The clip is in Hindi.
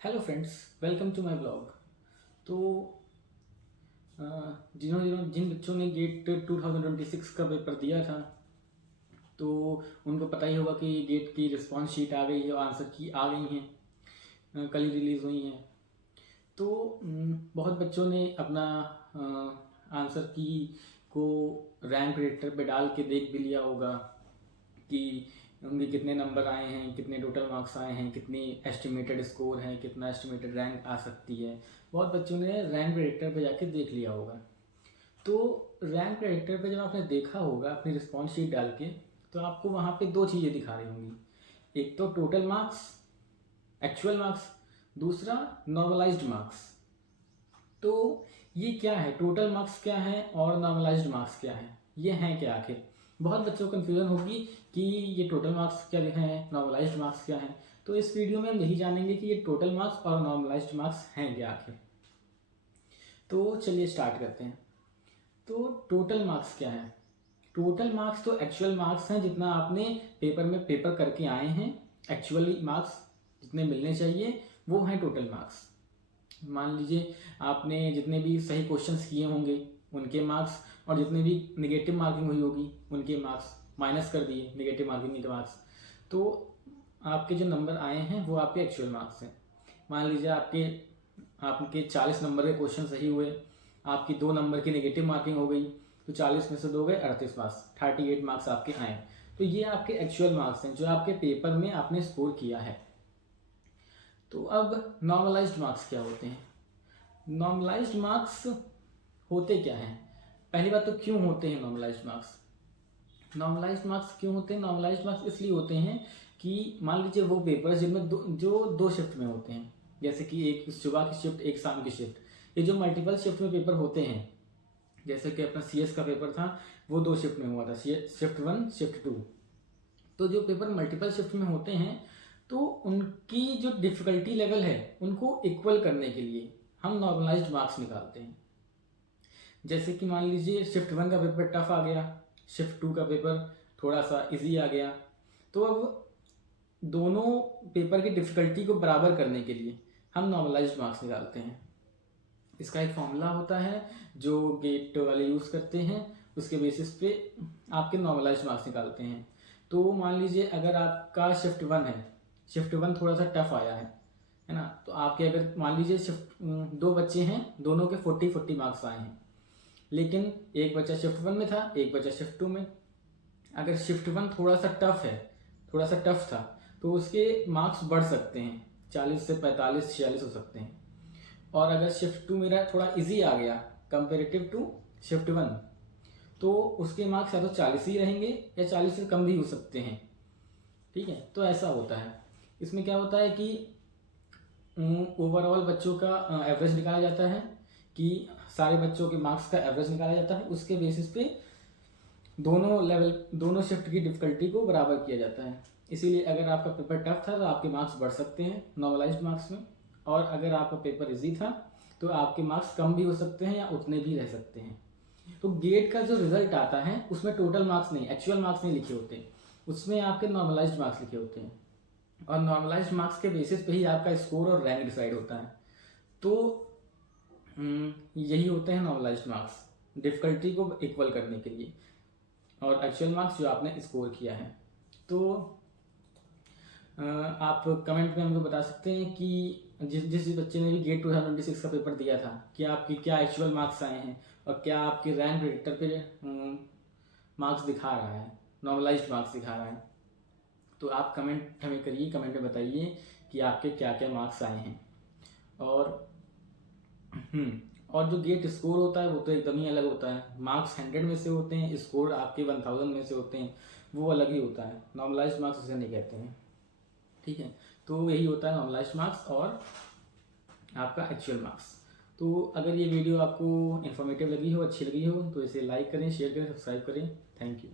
Hello friends, welcome to my blog. तो जिन बच्चों ने गेट 2026 का पेपर दिया था, तो उनको पता ही होगा कि गेट की रिस्पांस शीट आ गई है और आंसर की आ गई हैं, कल ही रिलीज़ हुई हैं। तो बहुत बच्चों ने अपना आंसर की को रैंक रेटर पे डाल के देख भी लिया होगा कि उनके कितने नंबर आए हैं, कितने टोटल मार्क्स आए हैं, कितनी एस्टिमेटेड स्कोर है, कितना एस्टिमेटेड रैंक आ सकती है। बहुत बच्चों ने रैंक प्रेडिक्टर पे जाके देख लिया होगा। तो रैंक प्रेडिक्टर पे जब आपने देखा होगा अपनी रिस्पॉन्स शीट डाल के, तो आपको वहाँ पे दो चीज़ें दिखा रही होंगी। एक तो टोटल मार्क्स, एक्चुअल मार्क्स, दूसरा नॉर्मलाइज्ड मार्क्स। तो ये क्या है, टोटल मार्क्स क्या है और नॉर्मलाइज्ड मार्क्स क्या है, ये हैं क्या आखिर? बहुत बच्चों को कन्फ्यूजन होगी कि ये टोटल मार्क्स क्या लिखे हैं, नॉर्मलाइज्ड मार्क्स क्या है। तो इस वीडियो में हम यही जानेंगे कि ये टोटल मार्क्स और नॉर्मलाइज्ड मार्क्स हैं क्या आखिर। तो चलिए स्टार्ट करते हैं। तो टोटल मार्क्स क्या है? टोटल मार्क्स तो एक्चुअल मार्क्स हैं, जितना आपने पेपर में पेपर करके आए हैं, एक्चुअली मार्क्स जितने मिलने चाहिए वो हैं टोटल मार्क्स। मान लीजिए आपने जितने भी सही क्वेश्चंस किए होंगे उनके मार्क्स, और जितने भी नेगेटिव मार्किंग हुई होगी उनके मार्क्स माइनस कर दिए, नेगेटिव मार्किंग के मार्क्स। तो आपके जो नंबर आए हैं वो आपके एक्चुअल मार्क्स हैं। मान लीजिए आपके 40 नंबर के क्वेश्चन सही हुए, आपकी 2 नंबर की नेगेटिव मार्किंग हो गई, तो 40 में से 2 गए 38 मार्क्स, 38 मार्क्स आपके आए। तो ये आपके एक्चुअल मार्क्स हैं जो आपके पेपर में आपने स्कोर किया है। तो अब नॉर्मलाइज्ड मार्क्स क्या होते हैं? नॉर्मलाइज्ड मार्क्स होते क्या हैं? पहली बात तो क्यों होते हैं नॉर्मलाइज्ड मार्क्स? नॉर्मलाइज्ड मार्क्स क्यों होते हैं? नॉर्मलाइज्ड मार्क्स इसलिए होते हैं कि मान लीजिए वो पेपर्स जिनमें जो दो शिफ्ट में होते हैं, जैसे कि एक सुबह की शिफ्ट, एक शाम की शिफ्ट, ये जो मल्टीपल शिफ्ट में पेपर होते हैं, जैसे कि अपना सीएस का पेपर था वो 2 शिफ्ट में हुआ था, शिफ्ट 1 शिफ्ट 2। तो जो पेपर मल्टीपल शिफ्ट में होते हैं, तो उनकी जो डिफ़िकल्टी लेवल है उनको इक्वल करने के लिए हम नॉर्मलाइज्ड मार्क्स निकालते हैं। जैसे कि मान लीजिए शिफ्ट 1 का पेपर टफ आ गया, शिफ्ट 2 का पेपर थोड़ा सा इजी आ गया, तो अब दोनों पेपर की डिफ़िकल्टी को बराबर करने के लिए हम नॉर्मलाइज्ड मार्क्स निकालते हैं। इसका एक फॉर्मूला होता है जो गेट वाले यूज़ करते हैं, उसके बेसिस पे आपके नॉर्मलाइज्ड मार्क्स निकालते हैं। तो मान लीजिए अगर आपका शिफ्ट 1 है, शिफ्ट 1 थोड़ा सा टफ आया है ना, तो आपके अगर मान लीजिए शिफ्ट 2 बच्चे हैं, दोनों के 40-40 मार्क्स आए हैं, लेकिन एक बच्चा शिफ्ट 1 में था, एक बच्चा शिफ्ट 2 में। अगर शिफ्ट 1 थोड़ा सा टफ है, थोड़ा सा टफ था, तो उसके मार्क्स बढ़ सकते हैं, 40 से 45-46 हो सकते हैं। और अगर शिफ्ट 2 मेरा थोड़ा इजी आ गया कंपेरेटिव टू शिफ्ट 1, तो उसके मार्क्स या तो 40 ही रहेंगे या 40 से कम भी हो सकते हैं। ठीक है, तो ऐसा होता है। इसमें क्या होता है कि ओवरऑल बच्चों का एवरेज निकाला जाता है, कि सारे बच्चों के मार्क्स का एवरेज निकाला जाता है, उसके बेसिस पे दोनों शिफ्ट की डिफ़िकल्टी को बराबर किया जाता है। इसीलिए अगर आपका पेपर टफ था तो आपके मार्क्स बढ़ सकते हैं नॉर्मलाइज्ड मार्क्स में, और अगर आपका पेपर इजी था तो आपके मार्क्स कम भी हो सकते हैं या उतने भी रह सकते हैं। तो गेट का जो रिजल्ट आता है उसमें टोटल मार्क्स नहीं, एक्चुअल मार्क्स नहीं लिखे होते, उसमें आपके नॉर्मलाइज्ड मार्क्स लिखे होते हैं, और नॉर्मलाइज्ड मार्क्स के बेसिस पे ही आपका स्कोर और रैंक डिसाइड होता है। तो यही होते हैं नॉर्मलाइज्ड मार्क्स, डिफ़िकल्टी को इक्वल करने के लिए, और एक्चुअल मार्क्स जो आपने स्कोर किया है। तो आप कमेंट में हमको बता सकते हैं कि जिस जिस बच्चे ने भी गेट 2026 का पेपर दिया था, कि आपके क्या एक्चुअल मार्क्स आए हैं और क्या आपके रैंक प्रेडिक्टर पे मार्क्स दिखा रहा है, नॉर्मलाइज्ड मार्क्स दिखा रहा है। तो आप कमेंट हमें करिए, कमेंट में बताइए कि आपके क्या क्या मार्क्स आए हैं। और और जो गेट स्कोर होता है वो तो एकदम ही अलग होता है। मार्क्स 100 में से होते हैं, स्कोर आपके 1000 में से होते हैं, वो अलग ही होता है। नॉर्मलाइज्ड मार्क्स उसे नहीं कहते हैं। ठीक है, तो यही होता है नॉर्मलाइज्ड मार्क्स और आपका एक्चुअल मार्क्स। तो अगर ये वीडियो आपको इन्फॉर्मेटिव लगी हो, अच्छी लगी हो, तो इसे लाइक करें, शेयर करें, सब्सक्राइब करें। Thank you.